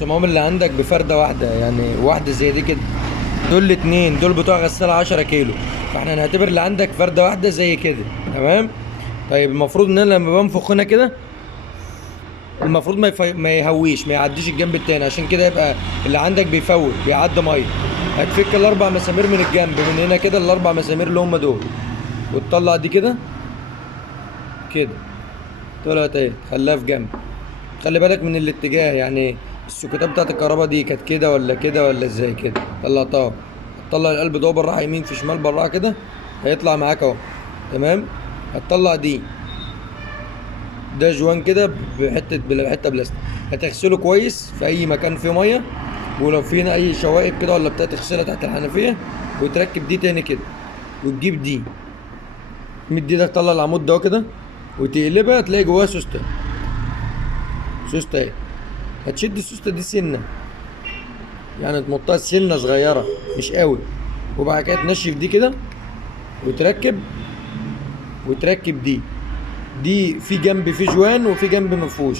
الصمام اللي عندك بفردة واحدة، يعني واحدة زي دي كده. دول الاتنين دول بتوع غسالة 10 كيلو، فاحنا هنعتبر اللي عندك فردة واحدة زي كده. تمام. طيب المفروض ان انا لما بنفخ هنا كده، المفروض ما يهويش، ما يعديش الجنب التاني، عشان كده يبقى اللي عندك بيفوت بيعدي ميه. هتفك الاربع مسامير من الجنب، من هنا كده الاربع مسامير اللي هم دول، وتطلع دي كده كده. طلعت اهي، خليها في جنب. خلي بالك من الاتجاه، يعني السكوتات بتاعت الكهرباء دي كانت كده ولا كده ولا ازاي كده. طلعتها. هتطلع القلب ده بالراحه، يمين في شمال بالراحه كده، هيطلع معاك اهو. تمام. هتطلع دي، ده جوان كده بحته بلاستيك. هتغسله كويس في اي مكان فيه ميه، ولو في هنا اي شوائب كده ولا بتاع تغسلها تحت الحنفيه، وتركب دي تاني كده، وتجيب دي مد ايدك، تطلع العمود ده كده وتقلبها، تلاقي جواها سوسته. سوسته اهي. هتشد السوسته دي سنه، يعني تمطها سنه صغيره مش قوي، وبعد كده تنشف دي كده وتركب. وتركب دي في جنب فيه جوان وفي جنب ما فيهوش.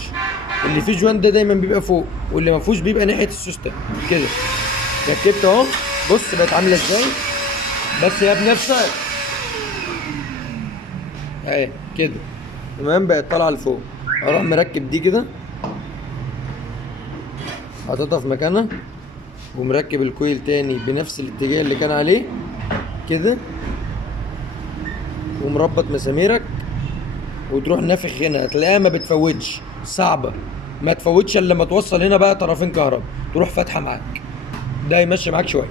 اللي فيه جوان ده دايما بيبقى فوق، واللي ما فيهوش بيبقى ناحيه السوسته كده. ركبت اهو. بص بقت عامله ازاي، بس هي بنفسك اهي كده. تمام. بقت طالعه لفوق. اروح مركب دي كده، حاططها في مكانها، ومركب الكويل تاني بنفس الاتجاه اللي كان عليه كده، ومربط مساميرك، وتروح نافخ هنا. هتلاقيها ما بتفوتش، صعبه. ما تفوتش الا لما توصل هنا بقى طرفين كهرباء، تروح فاتحه معاك. ده يمشي معاك شويه.